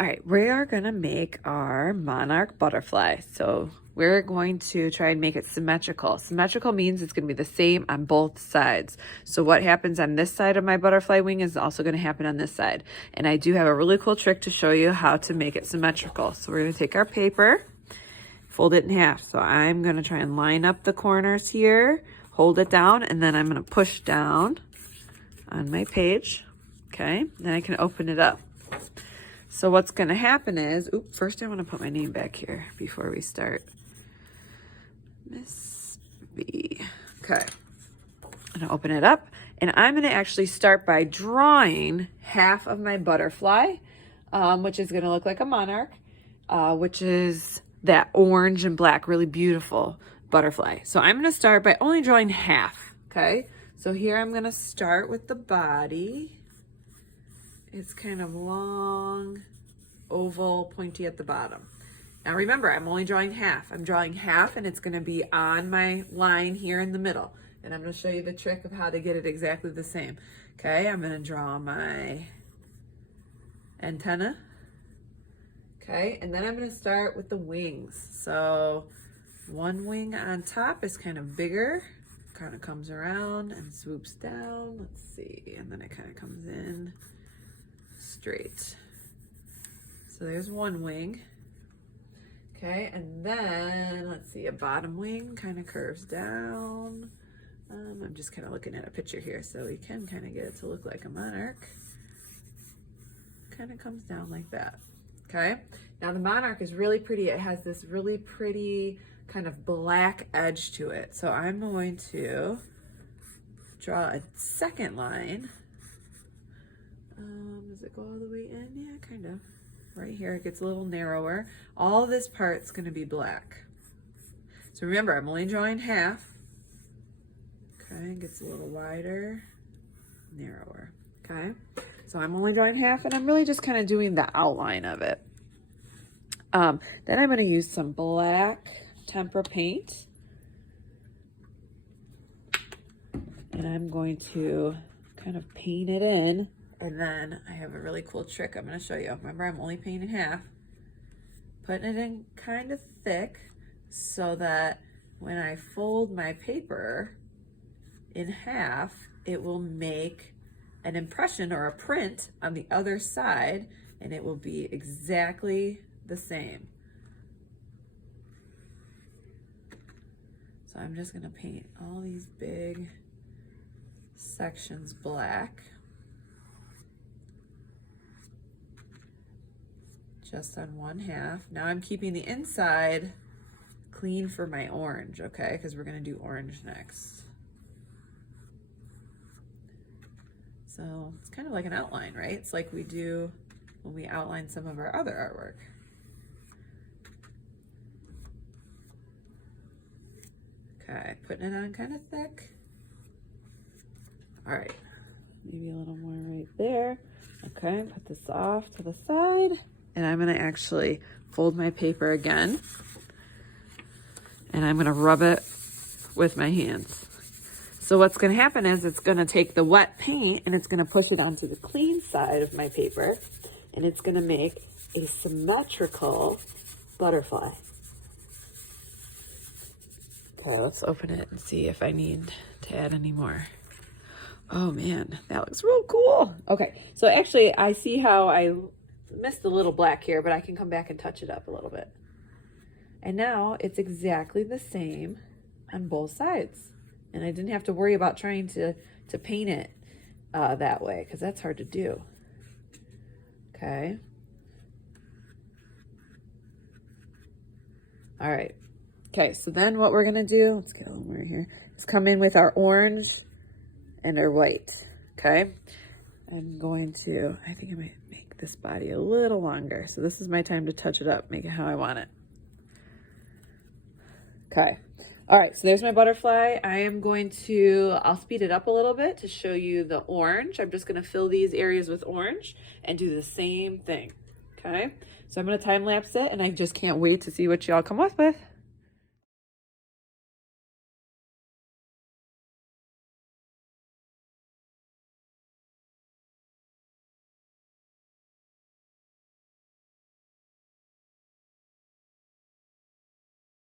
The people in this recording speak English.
All right, we are gonna make our monarch butterfly. So we're going to try and make it symmetrical. Symmetrical means it's gonna be the same on both sides. So what happens on this side of my butterfly wing is also gonna happen on this side. And I do have a really cool trick to show you how to make it symmetrical. So we're gonna take our paper, fold it in half. So I'm gonna try and line up the corners here, hold it down, and then I'm gonna push down on my page, okay? Then I can open it up. So what's gonna happen is, first I wanna put my name back here before we start. Miss B. Okay, I'm gonna open it up, and I'm gonna actually start by drawing half of my butterfly, which is gonna look like a monarch, which is that orange and black, really beautiful butterfly. So I'm gonna start by only drawing half, okay? So here I'm gonna start with the body. It's kind of long, oval, pointy at the bottom. Now remember, I'm only drawing half. I'm drawing half, and it's gonna be on my line here in the middle. And I'm gonna show you the trick of how to get it exactly the same. Okay, I'm gonna draw my antenna. Okay, and then I'm gonna start with the wings. So one wing on top is kind of bigger, kind of comes around and swoops down. Let's see, and then it kind of comes in straight. So there's one wing. Okay, and then let's see, a bottom wing kind of curves down. I'm just kind of looking at a picture here, so we can kind of get it to look like a monarch. Kind of comes down like that. Okay, now the monarch is really pretty. It has this really pretty kind of black edge to it. So I'm going to draw a second line. Does it go all the way in? Yeah, kind of. Right here, it gets a little narrower. All this part's gonna be black. So remember, I'm only drawing half. Okay, it gets a little wider, narrower. Okay, so I'm only drawing half, and I'm really just kind of doing the outline of it. Then I'm gonna use some black tempera paint. And I'm going to kind of paint it in. And then I have a really cool trick I'm gonna show you. Remember, I'm only painting half. Putting it in kind of thick so that when I fold my paper in half, it will make an impression or a print on the other side, and it will be exactly the same. So I'm just gonna paint all these big sections black. Just on one half. Now I'm keeping the inside clean for my orange, okay? Because we're gonna do orange next. So it's kind of like an outline, right? It's like we do when we outline some of our other artwork. Okay, putting it on kind of thick. All right, maybe a little more right there. Okay, put this off to the side. And I'm gonna actually fold my paper again, and I'm gonna rub it with my hands. So what's gonna happen is it's gonna take the wet paint and it's gonna push it onto the clean side of my paper, and it's gonna make a symmetrical butterfly. Okay, let's open it and see if I need to add any more. Oh man, that looks real cool. Okay, so actually I see how I missed a little black here, but I can come back and touch it up a little bit. And now it's exactly the same on both sides. And I didn't have to worry about trying to paint it that way, because that's hard to do. Okay. All right. Okay, so then what we're gonna do, let's get a little more here, is come in with our orange and our white, okay? I'm going to, I think I might make this body a little longer. So this is my time to touch it up, make it how I want it. Okay. All right, so there's my butterfly. I am going to, I'll speed it up a little bit to show you the orange. I'm just gonna fill these areas with orange and do the same thing, okay? So I'm gonna time lapse it, and I just can't wait to see what y'all come up with.